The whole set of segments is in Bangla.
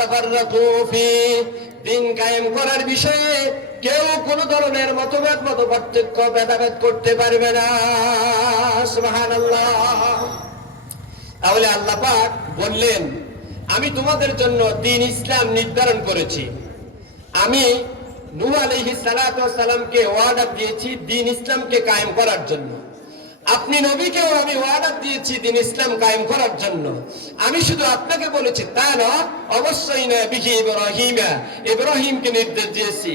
তাতাফাররাকু ফি, দিন কায়েম করার বিষয়ে কেউ কোনো ধরনের মতভেদ মতপার্থক্য ভেদাভেদ করতে পারবে না। সুবহানাল্লাহ। তাহলে আল্লাহ পাক বললেন, আমি তোমাদের জন্য দ্বীন ইসলাম নির্ধারণ করেছি। আমি নূহ আলাইহিস সালাতু ওয়াস সালামকে ওয়াদা দিয়েছি দ্বীন ইসলামকে কায়েম করার জন্য। আপনি নবীকেও আমি ওয়াদা দিয়েছি দ্বীন ইসলাম কায়েম করার জন্য। আমি শুধু আপনাকে বলেছি তা না, অবশ্যই না বিহি ইব্রাহিমা, ইব্রাহিমকে নির্দেশ দিয়েছি,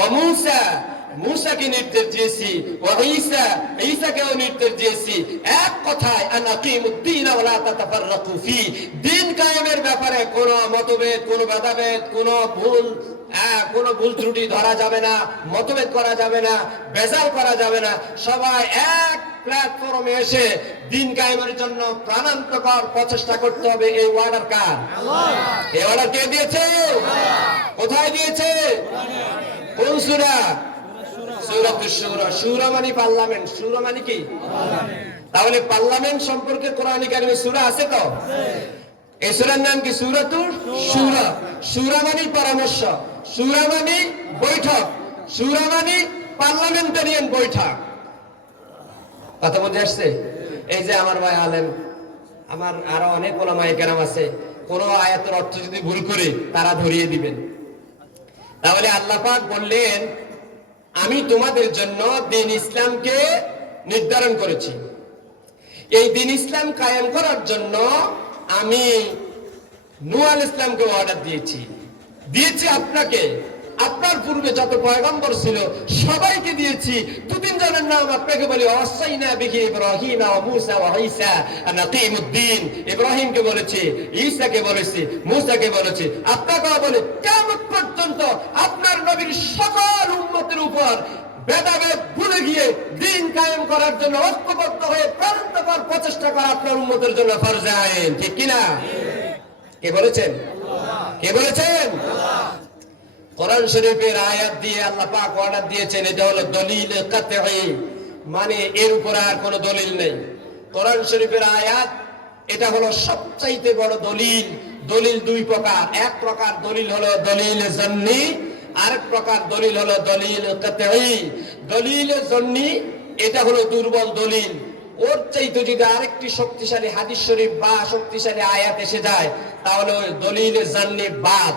ও মূসা, মূসাকে নির্দেশ দিয়েছি, ও ঈসা, ঈসাকেও নির্দেশ দিয়েছি। এক কথায় আন আকিমুদ্দীন ওয়া লা তাতাফাররাকু ফি, দ্বীন কায়েমের ব্যাপারে কোনো মতভেদ, কোনো ভেদাভেদ, কোনো ভুল ত্রুটি ধরা যাবে না, মতভেদ করা যাবে না, বেজাল করা যাবে না। সবাই এক প্ল্যাটফর্মে এসে দ্বীন কায়েমের জন্য প্রাণান্তকর প্রচেষ্টা করতে হবে। এই অর্ডার কার? আল্লাহ। এই অর্ডার কে দিয়েছে? কোথায় দিয়েছে? কোন সূরা? সূরাতুশ শুরা। শুরা মানে পার্লামেন্ট। শুরা মানে কি? তাহলে পার্লামেন্ট সম্পর্কে কোরআনে কারিমে সূরা আছে তো? এই সূরার নাম কি? সূরাতুশ শুরা। শুরা মানে পরামর্শ, শুরা মানে বৈঠক, শুরা মানে পার্লামেন্টারিয়ান বৈঠক। কথা বুঝে আসছে? এই যে আমার ভাই আলেম, আমার আরো অনেক ওলামায়ে কেরাম আছে, কোন আয়াতের অর্থ যদি ভুল করে তারা ধরিয়ে দিবেন। তাহলে আল্লাহ পাক বললেন, আমি তোমাদের জন্য দ্বীন ইসলামকে নির্ধারণ করেছি। এই দ্বীন ইসলাম কায়েম করার জন্য আমি নূহ আলাইহিস সালামকে অর্ডার দিয়েছি আপনাকে, আপনার পূর্বে যত পয়গম্বর ছিল সবাইকে দিয়েছি। দু তিন জনের নাম আপনাকে বলি, ওয়াসাইনা বিহি ইব্রাহিম ওয়া মূসা ওয়া ঈসা আন আকিমুদ্দীন। ইব্রাহিমকে বলেছি, ঈসাকে বলেছি, মূসাকে বলেছি, আপনাকেও বলে কিয়ামত পর্যন্ত আপনার নবীর সকল উম্মতের উপর ভেদাভেদ ভুলে গিয়ে দ্বীন কায়েম করার জন্য ঐক্যবদ্ধ হয়ে প্রাণান্তকর প্রচেষ্টা করা আপনার উম্মতের জন্য ফরজ আইন। ঠিক কিনা? কে বলেছেন? আল্লাহ। কে বলেছেন? আল্লাহ। কোরআন শরীফের আয়াত দিয়ে আল্লাহ পাক অর্ডার দিয়েছেন, এটা হলো দলিল কাতঈ, মানে এর উপর আর কোনো দলিল নেই। কোরআন শরীফের আয়াত এটা হলো সবচাইতে বড় দলিল। দলিল দুই প্রকার, এক প্রকার দলিল হলো দলিল জন্নী, আরেক প্রকার দলিল হলো দলিল কাতঈ। দলিল জন্নী এটা হলো দুর্বল দলিল, ওর চাইতে যদি আরেকটি শক্তিশালী হাদিস শরীফ বা শক্তিশালী আয়াত এসে যায় তাহলে ওই দলিল জন্নী বাদ।